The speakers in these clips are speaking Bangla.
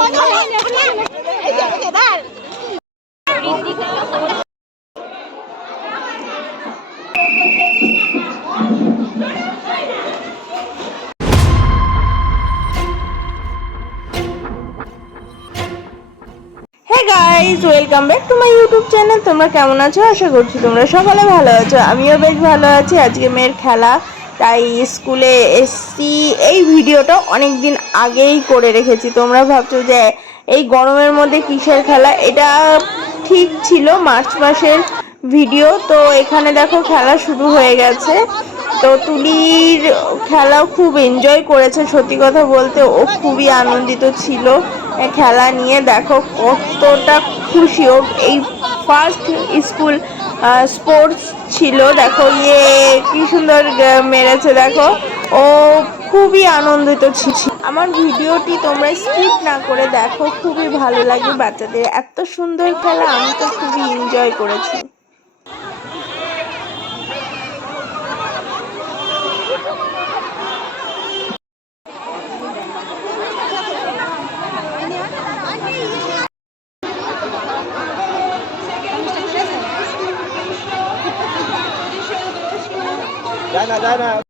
Hey guys welcome back to my YouTube channel তোমরা কেমন আছো? আশা করছি তোমরা সকলে ভালো আছো। আমিও বেশ ভালো আছি। আজকে মেয়ের খেলা। তাই স্কুলে এসছি। এই ভিডিওটা অনেক দিন আগেই করে রেখেছি। তোমরা ভাবছ যে এই গরমের মধ্যে কিসের খেলা? এটা ঠিক ছিল মার্চ মাসের ভিডিও। তো এখানে দেখো খেলা শুরু হয়ে গেছে। তো তুলির খেলা খুব এনজয় করেছে। সত্যি কথা বলতে ও খুবই আনন্দিত ছিল খেলা নিয়ে। দেখো কতটা খুশি। ও এই ফার্স্ট স্কুল স্পোর্টস ছিল, দেখো ইয়ে কি সুন্দর মেরেছে, দেখো। ও খুবই আনন্দিত ছিছি আমার ভিডিওটি তোমরা স্কিপ না করে দেখো, খুবই ভালো লাগে বাচ্চাদের। এত সুন্দর খেলা, আমি তো খুবই এনজয় করেছি। যায় না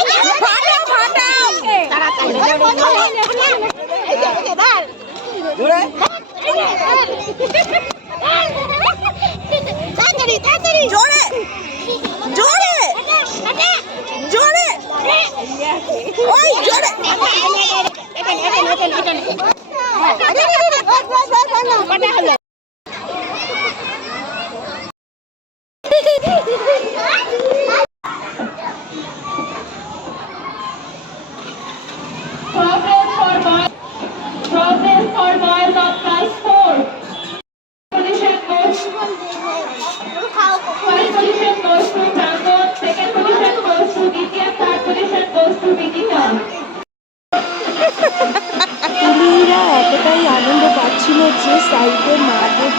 তাড়াতাড়ি তাড়াতাড়ি জোরে জোরে জোরে ওই জোরে Progress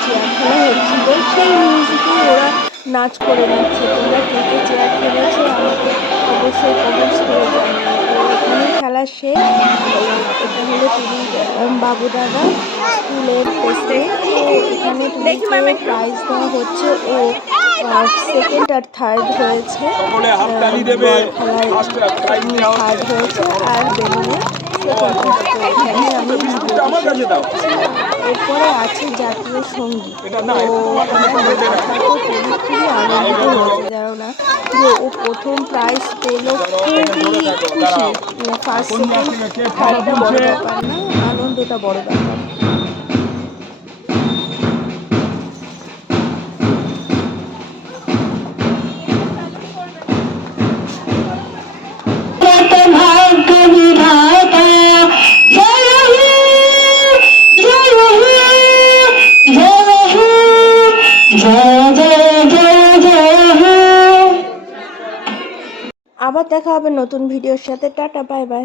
চেয়ার খেলা হচ্ছিল সেই মিউজিকে ওরা নাচ করে নিচ্ছে। তোমরা কে কে চেয়ার খেলেছো আমাকে অবশ্যই কমেন্টস করে এখানে খেলা শেষ। এটা হলো তুলির বাবু দাদা স্কুলের প্রেসিডেন্ট তো এখানে তুলিকে প্রাইজ দেওয়া হচ্ছে। ও সেকেন্ড আর থার্ড হয়েছে। থার্ড হয়েছে। আর বেলুনে সেকেন্ড আমি এরপরে আছে জাতীয় সংগীত। তো খুবই আনন্দিত হয়েছে। জানো না যে ও প্রথম প্রাইজ পেল খুবই খুশি। ফার্স্ট সেকেন্ড থার্ডটা বড় ব্যাপার না আনন্দটা বড় ব্যাপার। আবার দেখা হবে নতুন ভিডিওর সাথে। Tata bye bye.